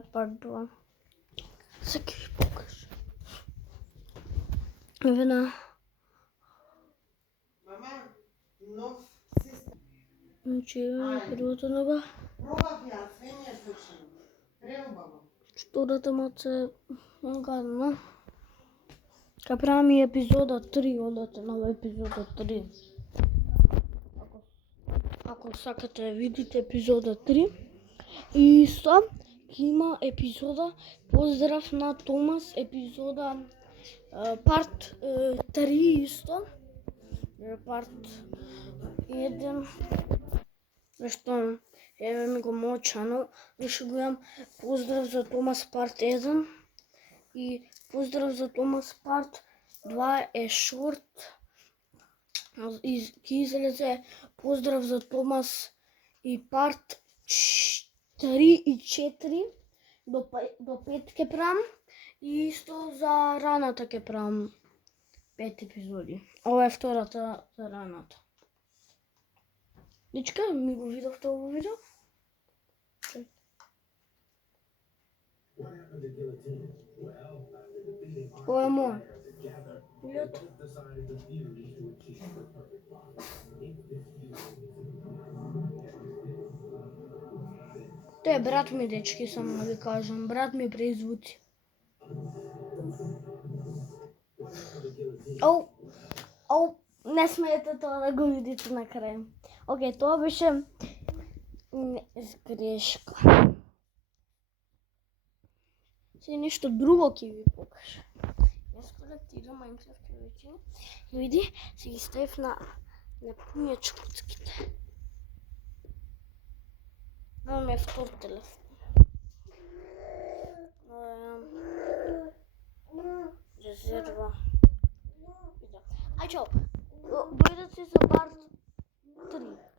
е парт 2. Сега ќе ви покажам. Евена. Мама, нов систем. Значи, првата нога. Пробав ја, све ми е свршено. Преубаво. Втората маца е гадна. Ка правам и епизода 3, одете на епизода 3. Ако сакате да видите епизода 3. И исто, ќе има епизода Поздрав на Томас, епизода парт 3 исто. Парт 1. Нешто, еве ми го мочано, више го имам Поздрав за Томас парт 1 и Поздрав за Томас парт 2 е шорт. И ќе излезе Поздрав за Томас и парт 3 и 4 до 5 ќе правам и исто за раната ќе правам 5 епизоди. Ова е втората за раната. Дечка, ми го видовте ово видео? Ова е мој. Видите? Тој е брат ми, дечки, само да ви кажам. Брат ми презвуци. Оу, не смеете тоа да го видите на крај. Океј, тоа беше грешка. Се нешто друго ќе ви покажам. Јас колектирам Майнкрафт веќе. И види, се ги ставив на пунјач куцките. Ова ми е втор телефон. Резерва. Ај чао, дојдете за парт 3.